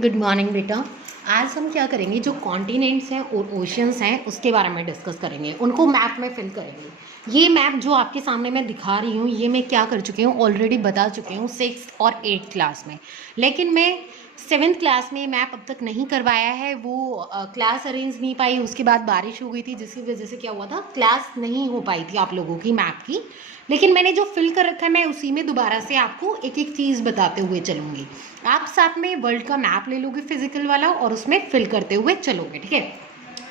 Good morning बेटा। आज हम क्या करेंगे, जो कॉन्टिनेंट्स हैं और ओशियंस हैं उसके बारे में डिस्कस करेंगे, उनको मैप में फिल करेंगे। ये मैप जो आपके सामने मैं दिखा रही हूँ, ये मैं क्या कर चुकी हूँ, ऑलरेडी बता चुकी हूँ 6th और 8th क्लास में। लेकिन मैं 7th क्लास में मैप अब तक नहीं करवाया है, वो क्लास अरेंज नहीं पाई। उसके बाद बारिश हो गई थी, जिसकी वजह से क्या हुआ था, क्लास नहीं हो पाई थी आप लोगों की मैप की। लेकिन मैंने जो फिल कर रखा है, मैं उसी में दोबारा से आपको एक एक चीज़ बताते हुए चलूँगी। आप साथ में वर्ल्ड का मैप ले लोगे फिजिकल वाला और उसमें फिल करते हुए चलोगे, ठीक है।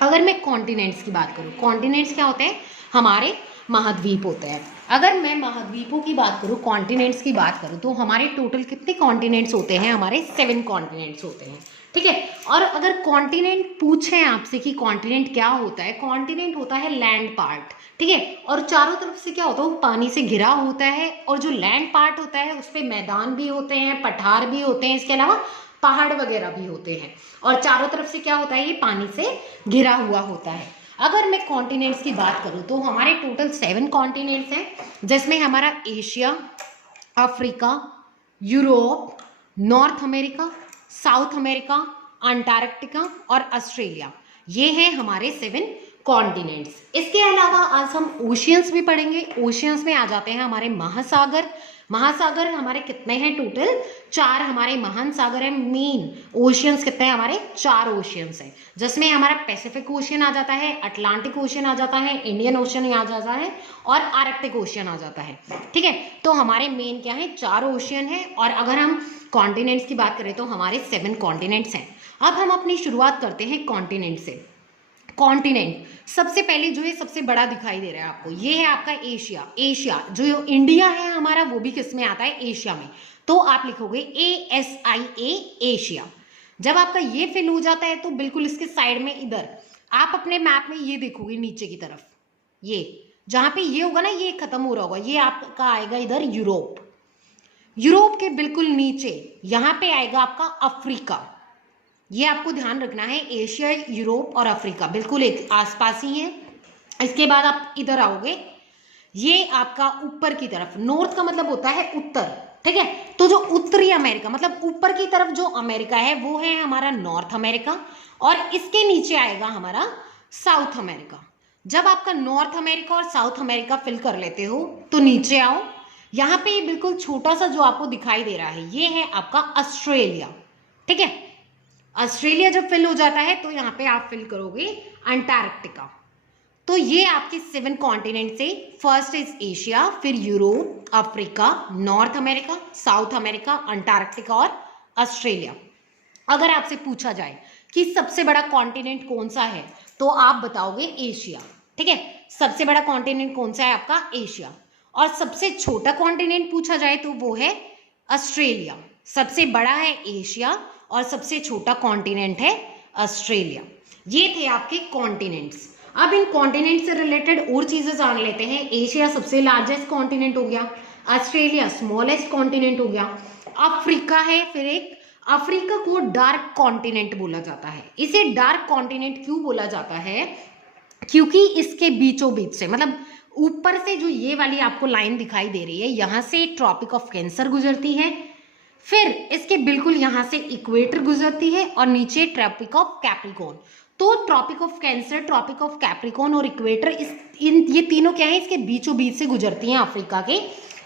अगर मैं कॉन्टिनेंट्स की बात करूँ, कॉन्टिनेंट्स क्या होते हैं, हमारे महाद्वीप होते हैं। अगर मैं महाद्वीपों की बात करूँ, कॉन्टिनेंट्स की बात करूँ, तो हमारे टोटल कितने कॉन्टिनेंट्स होते हैं, हमारे 7 कॉन्टिनेंट्स होते हैं, ठीक है। और अगर कॉन्टिनेंट पूछें आपसे कि कॉन्टिनेंट क्या होता है, कॉन्टिनेंट होता है लैंड पार्ट, ठीक है। और चारों तरफ से क्या होता है, वो पानी से घिरा होता है। और जो लैंड पार्ट होता है उस पर मैदान भी होते हैं, पठार भी होते हैं, इसके अलावा पहाड़ वगैरह भी होते हैं। और चारों तरफ से क्या होता है, ये पानी से घिरा हुआ होता है। अगर मैं कॉन्टिनेंट्स की बात करूं तो हमारे टोटल 7 कॉन्टिनेंट्स हैं, जिसमें हमारा Asia, Africa, Europe, north America, south America, Antarctica और ऑस्ट्रेलिया, ये हैं हमारे 7 कॉन्टिनेंट्स। इसके अलावा आज हम ओशियंस भी पढ़ेंगे। ओशियंस में आ जाते हैं हमारे महासागर। महासागर हमारे कितने हैं, टोटल 4 हमारे महान सागर हैं। मेन ओशियंस कितने हैं, हमारे 4 ओशियंस हैं, जिसमें हमारा पैसिफिक ओशियन आ जाता है, अटलांटिक ओशियन आ जाता है, इंडियन ओशियन आ जाता है और आर्कटिक ओशियन आ जाता है, ठीक है। तो हमारे मेन क्या है, 4 ओशियन है। और अगर हम कॉन्टिनेंट्स की बात करें तो हमारे 7 कॉन्टिनेंट्स हैं। अब हम अपनी शुरुआत करते हैं कॉन्टिनेंट से। कॉन्टिनेंट सबसे पहले जो है, सबसे बड़ा दिखाई दे रहा है आपको, ये है आपका एशिया। एशिया जो इंडिया है हमारा, वो भी किस में आता है, एशिया में। तो आप लिखोगे ASIA, एशिया। जब आपका ये फिल हो जाता है तो बिल्कुल इसके साइड में इधर आप अपने मैप में ये देखोगे, नीचे की तरफ ये जहां पे ये होगा ना, ये खत्म हो रहा होगा, ये आपका आएगा इधर यूरोप। यूरोप के बिल्कुल नीचे यहां पे आएगा आपका अफ्रीका। ये आपको ध्यान रखना है, एशिया, यूरोप और अफ्रीका बिल्कुल एक आसपास ही है। इसके बाद आप इधर आओगे, ये आपका ऊपर की तरफ, नॉर्थ का मतलब होता है उत्तर, ठीक है। तो जो उत्तरी अमेरिका मतलब ऊपर की तरफ जो अमेरिका है, वो है हमारा नॉर्थ अमेरिका। और इसके नीचे आएगा हमारा साउथ अमेरिका। जब आपका नॉर्थ अमेरिका और साउथ अमेरिका फिल कर लेते हो तो नीचे आओ, यहाँ पे बिल्कुल छोटा सा जो आपको दिखाई दे रहा है, ये है आपका ऑस्ट्रेलिया, ठीक है। ऑस्ट्रेलिया जब फिल हो जाता है तो यहाँ पे आप फिल करोगे अंटार्कटिका। तो ये आपके 7 कॉन्टिनेंट से, फर्स्ट इज एशिया, फिर Europe, Africa, north America, south America, Antarctica और ऑस्ट्रेलिया। अगर आपसे पूछा जाए कि सबसे बड़ा कॉन्टिनेंट कौन सा है, तो आप बताओगे एशिया, ठीक है। सबसे बड़ा कॉन्टिनेंट कौन सा है आपका, एशिया। और सबसे छोटा कॉन्टिनेंट पूछा जाए तो वो है ऑस्ट्रेलिया। सबसे बड़ा है एशिया और सबसे छोटा कॉन्टिनेंट है ऑस्ट्रेलिया। ये थे आपके कॉन्टिनेंट्स। अब इन कॉन्टिनेंट से रिलेटेड और चीजें जान लेते हैं। एशिया सबसे लार्जेस्ट कॉन्टिनेंट हो गया, ऑस्ट्रेलिया स्मॉलेस्ट कॉन्टिनेंट हो गया, अफ्रीका है, फिर एक अफ्रीका को डार्क कॉन्टिनेंट बोला जाता है। इसे डार्क कॉन्टिनेंट क्यों बोला जाता है, क्योंकि इसके बीचों बीच से, मतलब ऊपर से जो ये वाली आपको लाइन दिखाई दे रही है, यहां से ट्रॉपिक ऑफ कैंसर गुजरती है, फिर इसके बिल्कुल यहां से इक्वेटर गुजरती है और नीचे ट्रॉपिक ऑफ कैप्रिकॉर्न। तो tropic of Cancer, tropic of Capricorn और इक्वेटर, ये तीनों क्या है, इसके बीचों बीच से गुजरती हैं अफ्रीका के,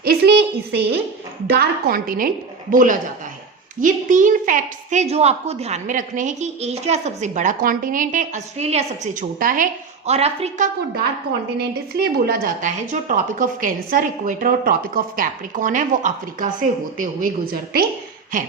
इसलिए इसे डार्क कॉन्टिनेंट बोला जाता है। ये 3 फैक्ट्स थे जो आपको ध्यान में रखने हैं कि एशिया सबसे बड़ा कॉन्टिनेंट है, ऑस्ट्रेलिया सबसे छोटा है और अफ्रीका को डार्क कॉन्टिनेंट इसलिए बोला जाता है, जो ट्रॉपिक ऑफ कैंसर, इक्वेटर और ट्रॉपिक ऑफ कैप्रिकॉर्न है, वो अफ्रीका से होते हुए गुजरते हैं।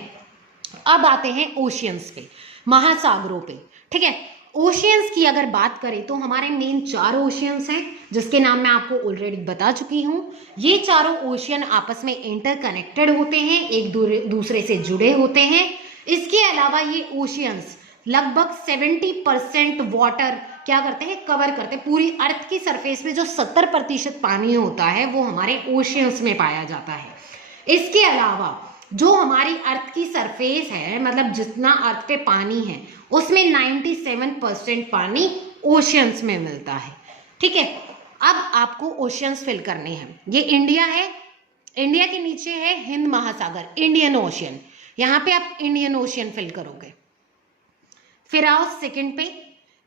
अब आते हैं ओशियंस पे, महासागरों पे, ठीक है। ओशियंस की अगर बात करें तो हमारे मेन 4 ओशियंस हैं, जिसके नाम मैं आपको ऑलरेडी बता चुकी हूं। ये चारों ओशियन आपस में इंटरकनेक्टेड होते हैं, एक दूसरे से जुड़े होते हैं। इसके अलावा ये ओशियंस लगभग 70% वाटर क्या करते हैं, कवर करते हैं। पूरी अर्थ की सरफेस पे जो 70% पानी होता है वो हमारे ओशियंस में पाया जाता है। इसके अलावा जो हमारी अर्थ की सरफेस है, मतलब जितना अर्थ पे पानी है, उसमें 97% पानी ओशियंस में मिलता है, ठीक है। अब आपको ओशियंस फिल करने हैं। ये इंडिया है, इंडिया के नीचे है हिंद महासागर, इंडियन ओशियन। यहाँ पे आप इंडियन ओशियन फिल करोगे, फिर आओ सेकंड पे,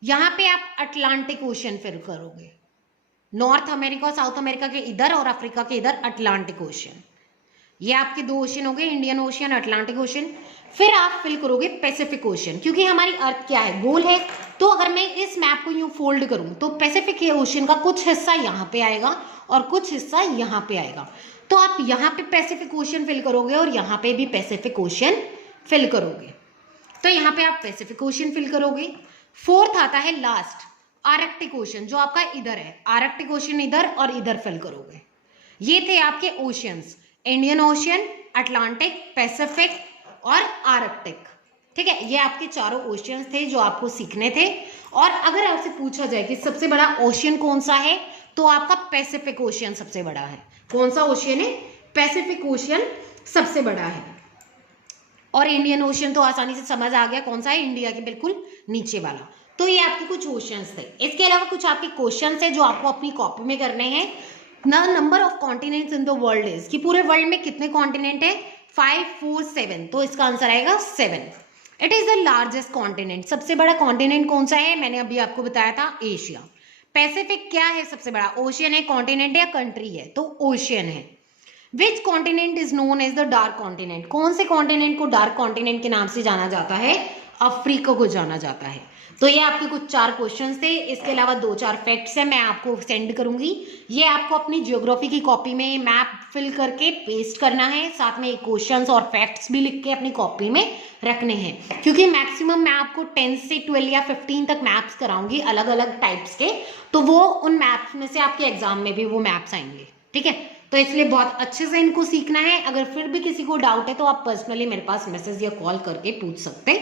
यहाँ पे आप अटलांटिक ओशन फिल करोगे, नॉर्थ अमेरिका और साउथ अमेरिका के इधर और अफ्रीका के इधर अटलांटिक ओशन। ये आपके दो ओशन हो गए, इंडियन ओशन, अटलांटिक ओशन। फिर आप फिल करोगे पैसिफिक ओशन, क्योंकि हमारी अर्थ क्या है, गोल है। तो अगर मैं इस मैप को यूं फोल्ड करूं तो पैसिफिक ओशन का कुछ हिस्सा यहाँ पे आएगा और कुछ हिस्सा यहाँ पे आएगा। तो आप यहाँ पे पैसिफिक ओशन फिल करोगे और यहाँ पे भी पैसिफिक ओशन फिल करोगे। तो यहाँ पे आप पैसिफिक ओशन फिल करोगे। फोर्थ आता है लास्ट, आर्कटिक ओशन, जो आपका इधर है। आर्कटिक ओशन इधर और इधर फिल करोगे। ये थे आपके oceans, Indian ocean, Atlantic, Pacific और आर्कटिक। ठीक है, ये आपके चारों ओशियंस थे जो आपको सीखने थे। और अगर आपसे पूछा जाए कि सबसे बड़ा ओशियन कौन सा है, तो आपका पैसिफिक ओशियन सबसे बड़ा है। कौन सा ओशियन है? पैसिफिक ओशियन सबसे बड़ा है। और इंडियन ओशियन तो आसानी से समझ आ गया कौन सा है, इंडिया के बिल्कुल नीचे वाला। तो ये आपके कुछ ओशियंस थे। इसके अलावा कुछ आपके क्वेश्चंस है जो आपको अपनी कॉपी में करने हैं। The number of continents in the world is, कि पूरे वर्ल्ड में कितने कॉन्टिनेंट है? 5, 4, 7। तो इसका आंसर आएगा 7। It is the largest continent, सबसे बड़ा कॉन्टिनेंट कौन सा है? मैंने अभी आपको बताया था, एशिया। पैसिफिक क्या है? सबसे बड़ा ओशियन है, कॉन्टिनेंट या कंट्री है? तो ओशियन है। Which continent is known as the dark continent, कौन से कॉन्टिनेंट को डार्क कॉन्टिनेंट के नाम से जाना जाता है? अफ्रीका को जाना जाता है। तो ये आपके कुछ 4 क्वेश्चंस थे। इसके अलावा 2-4 फैक्ट्स हैं, मैं आपको सेंड करूंगी। ये आपको अपनी ज्योग्राफी की कॉपी में मैप फिल करके पेस्ट करना है, साथ में क्वेश्चंस और फैक्ट्स भी लिख के अपनी कॉपी में रखने हैं। क्योंकि मैक्सिमम मैं आपको 10 से 12 या 15 तक मैप्स कराऊंगी अलग अलग टाइप्स के, तो वो उन मैप्स में से आपके एग्जाम में भी वो मैप्स आएंगे। ठीक है, तो इसलिए बहुत अच्छे से इनको सीखना है। अगर फिर भी किसी को डाउट है तो आप पर्सनली मेरे पास मैसेज या कॉल करके पूछ सकते